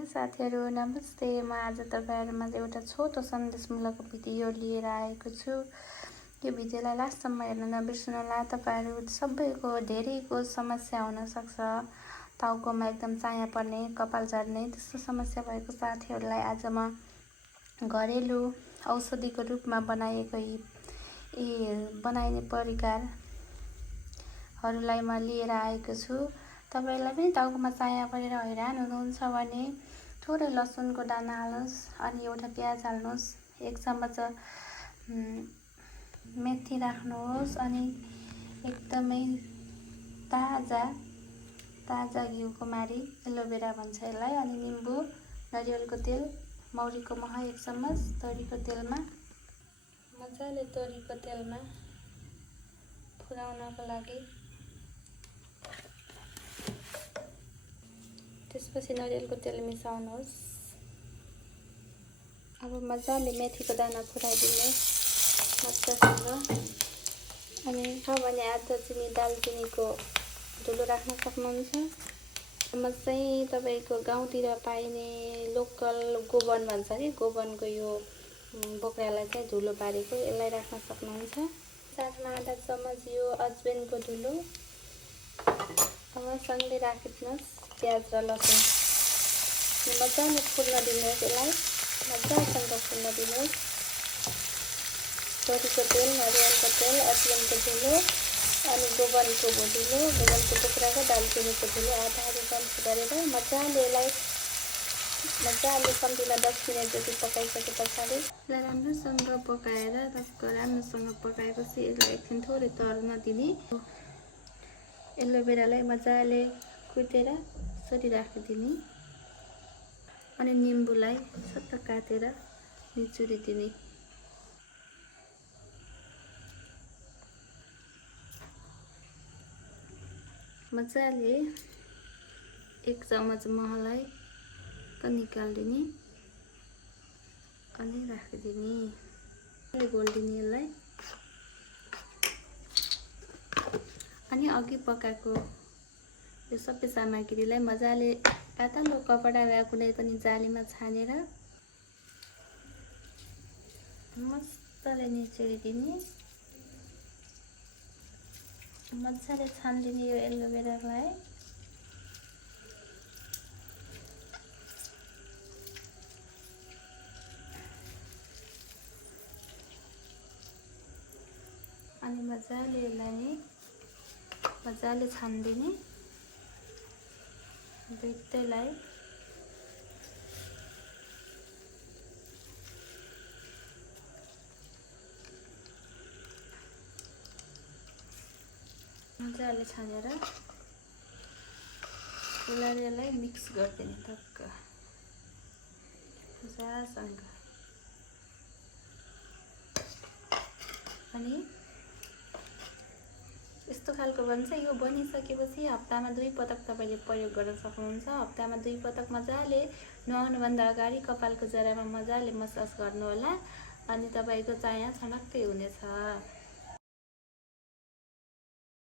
Hello साथीहरू, नमस्ते। म आज तपाईहरुमा एउटा छोटो सन्देशमूलक भिडियो लिएर आएको छु। यो भिडियोलाई लास्टसम्म हेर्न नबिर्सनुहोला। तपाईहरु सबैको धेरैको समस्या हुन सक्छ। टाउकोमा एकदम चाया पर्ने, कपाल झर्ने त्यस्तो समस्या भएको साथीहरुलाई आज म घरेलु औषधिको रूपमा बनाइएको बनाइने परिकारहरूलाई म लिएर आएको छु। तपाईलाई पनि टाउकोमा चाया परेर हैरान हुनुहुन्छ भने थोरै लसुनको दाना हाल्नुस् अनि एउटा प्याज हाल्नुस्, 1 चम्मच मेथी राख्नुहोस् अनि एकदमै ताजा घिउ कुमारी, एलोभेरा भन्छ यसलाई, अनि निम्बु, नरिवलको तेल, मौरीको मह 1 चम्मच तोरीको तेलमा मजाले फुराउनको लागि। त्यसपछि नरिवलको तेल मिसाउनुहोस्। अब मजाले मेथीको दाना फुराइदिनुहोस् मजासँग। अनि छ भने आधा चिनी दालचिनीको धुलो राख्न सक्नुहुन्छ। म चाहिँ तपाईको गाउँतिर पाइने लोकल गोबन भन्छ नि, गोबनको यो बोक्रालाई चाहिँ धुलो पारेको, यसलाई राख्न सक्नुहुन्छ। साथमा आधा चम्मच यो अजवाइनको धुलो। अब सँगै राखिदिनुहोस् प्याज र लसुन। मजाले फुल्न दिनुहोस्, यसलाई मजासँग फुल्न दिनुहोस्। तोरीको तेल, नरिवलको तेल, अजवाइनको धुलो अनि गोबनको धुलो, गोबनको बोक्राको दालचिनीको धुलो आधा चम्ची गरेर मजाले कम्तीमा 10 मिनेट जति पकाइसके पछाडि यसलाई राम्रोसँग पकाएर राम्रोसँग पकाएपछि यसलाई एकछिन थोरै तर्न दिने। एलोभेरालाई मजाले कुटेर यसरी राखिदिने अनि निम्बुलाई सट्ट काटेर निचुरिदिने। मजाले 1 चम्मच महलाई निकाल्दिने अनि राखिदिने, घोल्दिने यसलाई। अनि अघि पकाएको यो सबै सामग्रीलाई मजाले पातलो कपडा वा कुनै पनि जालीमा छानेर मजाले निचोरिदिने। मजाले छानिदिने यो एलोभेरालाई। अनि मजाले यसलाई मजाले छानिदिने दुईटैलाई। मजाले छानेर यसलाई मिक्स गरिदिने टक्क मजासँग। अनि यस्तो खालको बन्छ। यो बनिसकेपछि हप्तामा 2 पटक तपाईले प्रयोग गर्न सक्नुहुन्छ। हप्तामा 2 पटक मजाले नुहाउनुभन्दा अगाडि कपालको जरामा मजाले मसाज गर्नुहोला अनि तपाईको चाया छनक्कै हुनेछ।